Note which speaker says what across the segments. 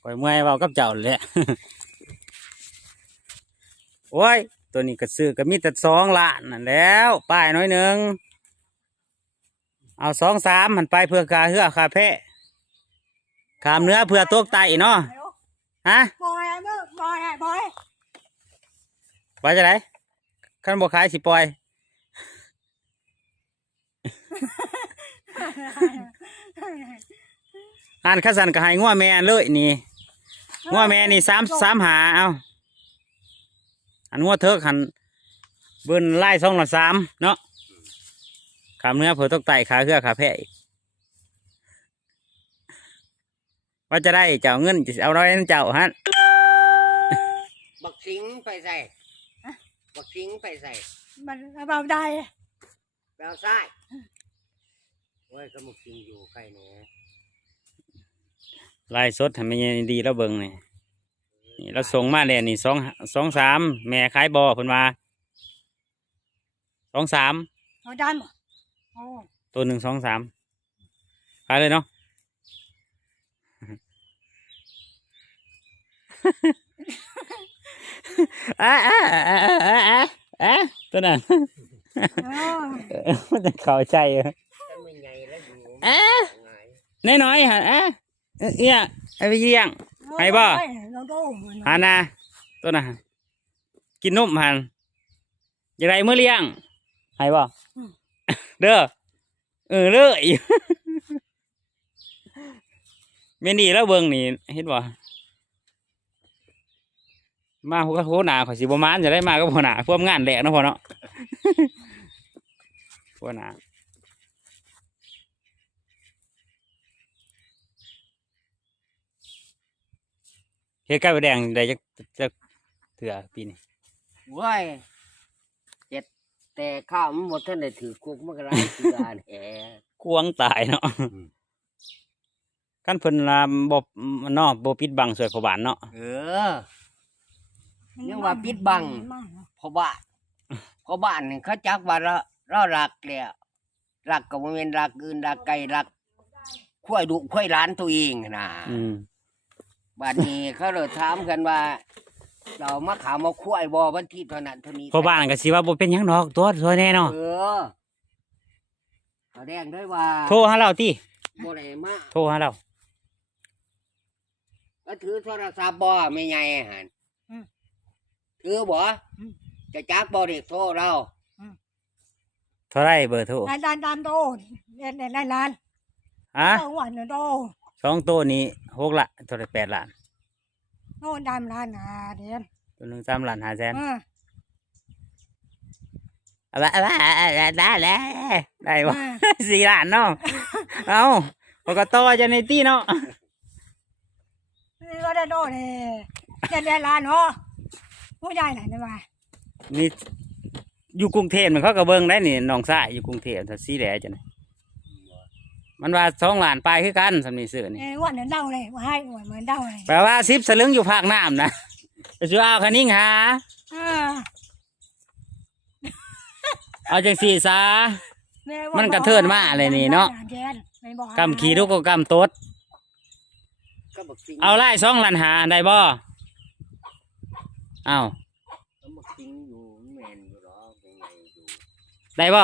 Speaker 1: อยเมื่อยเว้ากับเจ้าแหละ โอ้ยตัวนี้ก็ซื้อก็มีแต่2 ล้านนั่นแล้วป้ายน้อยหนึ่งเอา2-3มันไปเพื่อค่าเหือค่าแพะขามเนื้อเพื่อตกไตเนาะฮะ
Speaker 2: บอยเมื่อบอย
Speaker 1: ว่าจะไหนขั้นบ่ขายสิปล่อยอ่านข้าสันก็ให้งัวแม่เลยนี่งัวแม่นี่3 หาเอาอันงัวเถิกหันเบิ้นไล่2 ละ 3เนาะขามเนื้อเผื่อตกไตขาเหือขาแพะอีกว่าจะได้เจ้าเงินจะเอาน้อยนั่นเจ้าฮะ
Speaker 3: บักสิงไปใส่บักสิงไปใส่
Speaker 2: มันเบาได้
Speaker 3: แปลวซ้ายโอ้ยก็บักสิงอยู่ใกล้เนี่ย
Speaker 1: ไล่สดทำไมดีแล้วเบิ่งนี่นี่เราส่งมาแล้วนี่2-3แม่ขายบ่อเพิ่นมา2-3
Speaker 2: เอาได้หมดโอ้
Speaker 1: ตัว1 2 3ขายเลยเนาะ ตัวนั้น มันจะเข้าใจเหรอ
Speaker 3: ถ้าไม่ไงแล้วอยู่
Speaker 1: น้อยๆฮะเนี่ยไอ้ไปเลี้ยง ให้บ่
Speaker 2: เราโต
Speaker 1: ฮานาตัวน่ะกินนมหันอย่างไรเมื่อเลี้ยงให้บ่เด้อเลยเมนี่แล้วเบิ่งนี่เห็นบ่มาหัวกระโถหนาขอยสิบ่มานจะได้มาก็บ่หนาพวกงานแหลกเนาะพ่อเนาะ พวกหนาเฮ็ดไก่ใบแดงได้จะเถื่อปีนี้
Speaker 3: ว้ยเจ็ดแต่ข้าวมันหมดท่านได้ถือคุกมันก็ร้ายเสือแหน่
Speaker 1: กวงตายเนาะกันเพิ่นลาบ่เนาะบ่ปิดบังสวยพบานเนาะ
Speaker 3: ยังว่าปิดบังพอบ้านพอบ้านนี่เขาจักว่าเรารักแล้วรักก็บ่แม่นรักอื่นรักไก่รักควายดุควายหลานตัวเองน่ะ บัดนี้เขาเลยถามกันว่าเรามาขาวมาควายบ่วันที่เท่านั้นเท่านี้
Speaker 1: พบานก็สิว่าบ่เป็นหยังดอกตัวสวยแน่เนาะ
Speaker 3: แสดงด้วยว่า
Speaker 1: โทรหาเราติ
Speaker 3: บ่ได้มา
Speaker 1: โทรหาเรา
Speaker 3: ก็ถือโทรศัพท์บ่ไม่ใหญ่หั่นถือบ่จะจักบ่เด็กโทรเรา
Speaker 1: เท่าไรเบอร์โทร
Speaker 2: ด้านโตได้ล้าน
Speaker 1: ฮะ
Speaker 2: ต้องหวานโต
Speaker 1: 2ตัวนี้6 ละเท่าไร8 ล้าน
Speaker 2: โน่นดำล้านเดี๋ยว
Speaker 1: ตัวหนึง3 ล้าน5 แสน อะไรได้บ่ 4 ล้านเนาะเอาปกติจะในตี้เนาะ
Speaker 2: นี่ก็ได้โตเลยได้ล้านเนาะผู้ใหญ่ไหนได้มา
Speaker 1: นี่อยู่กรุงเทพมันเขาก็เบิ่งได้นี่น้องสายอยู่กรุงเทพถ้าสีแหลจังได๋มันว่า2 ล้านปลายคือกันสำนี้ซื้อนี่
Speaker 2: วันนั้นเล่าเลยว่าให้เหมือนเล่าเลย
Speaker 1: แปลว่า10 สลึงอยู่ภาคน้ำนะจะสิเอาคันนิ่งหาเอาจังซี่ซะมันกระเทินมาเลยนี่เนาะกำขี่ลูกก็กำตด
Speaker 3: ก็บักสิง
Speaker 1: เอาไล่2 ล้านหาได้บ่เอา
Speaker 3: ก็บักสิงอยู่แม่นอยู่หรอกเป็นไงอยู่
Speaker 1: ได้บ่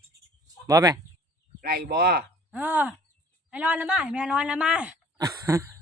Speaker 1: บ่แม่
Speaker 3: ไรบ่
Speaker 2: ไอ้ร้อนละมาแม่ร้อนละมา